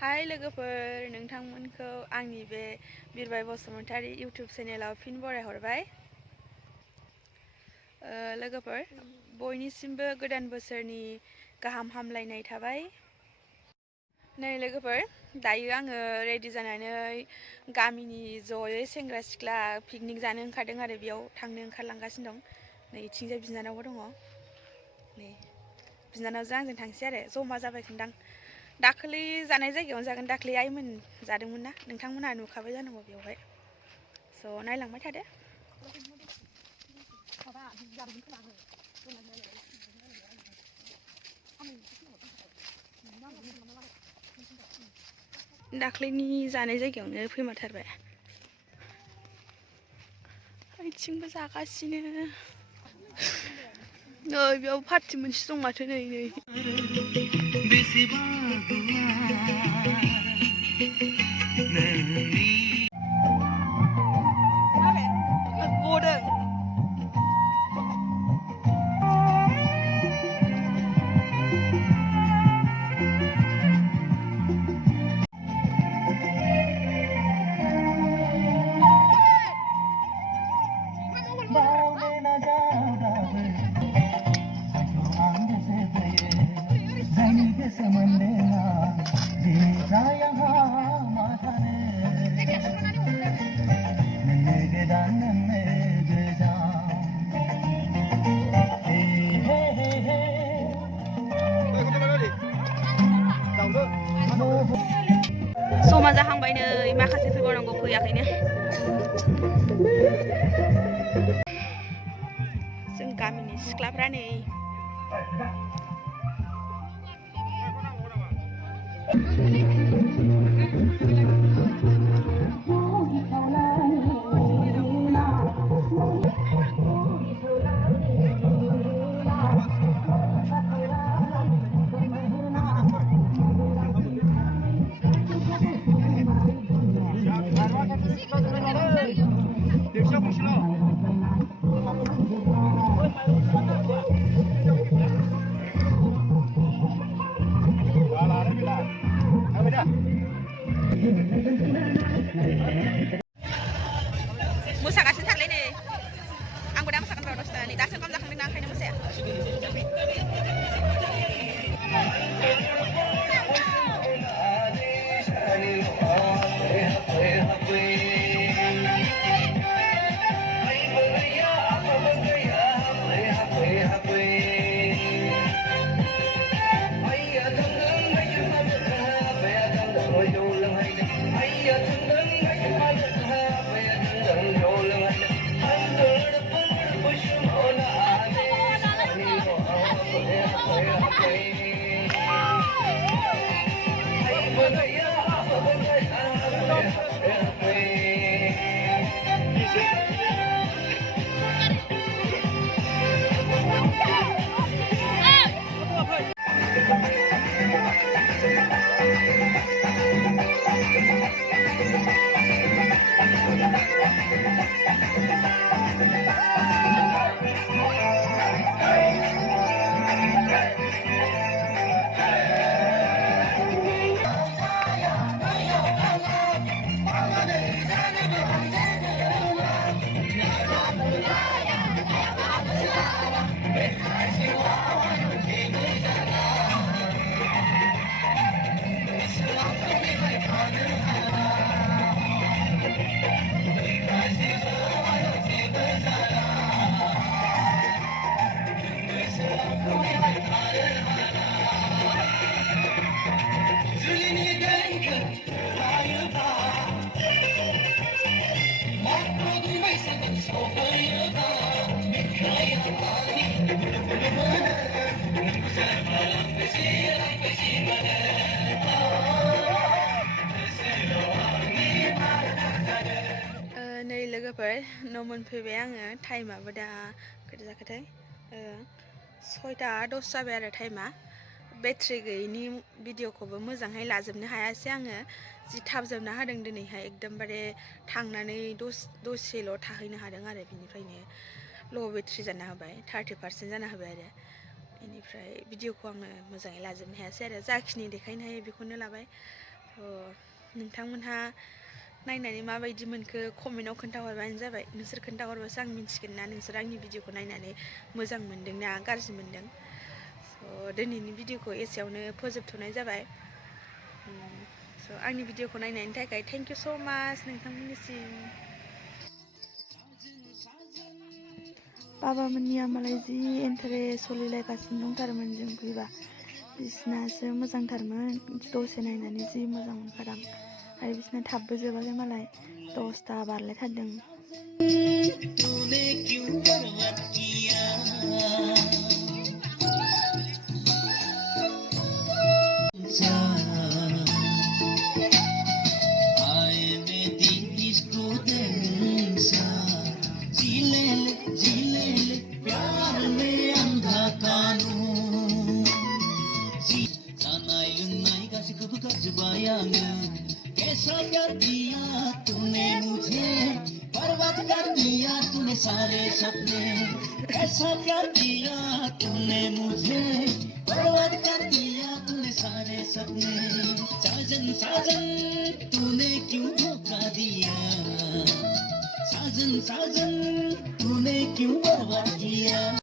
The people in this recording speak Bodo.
हाय लोगोफोर, नोंथांमोनखौ आंनि बे बिरबाय बसुमतारी इउटुब चेनेलाव फिन बरायहरबाय। लोगोफोर, बयनिसिमबो गोदान बोसोरनि गाहाम हामलायनाय थाबाय। नै लोगोफोर, दायो आङो रेडि जानानै गामिनि जयै सेंग्रा सिख्ला पिकनिक जानो ओंखारदों आरो बेयाव थांनो ओंखारलांगासिनो दं। नै इथिंजाय बिनानावबो दङ। नै बिनानावजों आंजों थांसै आरो जमा जाबाय खोन्दां। दाखालि जानाय जायगायावनो जागोन। दाखालि आइमोन जादोंमोन ना, नोंथांमोनहा नुखाबाय जानांगौ बेवहाय। स' नायलांबाय थादो। दाख्लैनि जानाय जायगायावनो फैमारथारबाय। इथिंबो जागासिनो। नै बेयाव पार्टि मोनसे दं माथो नै। समा जाहांबाय नै, माखासे फैबावनांगौ फैयाखैनो। जों गामिनि सिख्लाफ्रा नै मोसागासिनो थारलै नै। आंबो दा मोसागोन र' दसे थानानै। दासो ओंखाम जाखांदों ना, ओंखायनो मोसाया। नै लोगोफोर, न' मोनफैबाय आङो। टाइमाबो दा खैथा जाखोथाय 6:10 जाबाय आरो टाइमा। बेटारि गैयैनि भिडिअखौबो मोजाङै लाजोबनो हायासै आङो। जि थाब जोबना होदों दिनैहाय। एकदमबारे थांनानै दसेल' थाहैनो हादों आरो बिनिफ्रायनो ल' बेटारि जाना होबाय, 30% जाना होबाय आरो। बेनिफ्राय भिडिअखौ आङो मोजाङै लाजोबनो हायासै आरो। जाखिनि देखायनो हायो बेखौनो लाबाय। नोंथांमोनहा नायनानै माबायदि मोनखो कमेन्टआव खोन्थाहरबानो जाबाय। नोंसोर खोन्थाहरबासो आं मिन्थिगोन ना नोंसोर आंनि भिडिअखौ नायनानै मोजां मोनदों ना गाज्रि मोनदों। दिनैनि भिडिअखौ एसेयावनो फोजोबथ'नाय जाबाय। आंनि भिडिअखौ नायनायनि थाखाय थेंक इउ स' माच नोंथांमोननिसिम। बाबामोननिया मालाय जि इन्टारेस्ट सोलिलायगासिनो दंथारोमोन जों फैबा। बिसिनासो मोजांथारमोन, दसे नायनानै जि मोजां मोनखादां। आरो बिसिना थाबबो जोबाखै मालाय 10ता बारलायथारदों। कैसा कर दिया तूने मुझे, बर्बाद कर दिया तूने सारे सपने। कैसा कर दिया तूने मुझे, बर्बाद कर दिया तूने सारे सपने। साजन साजन तूने क्यों धोखा दिया, साजन साजन तूने क्यों बर्बाद किया।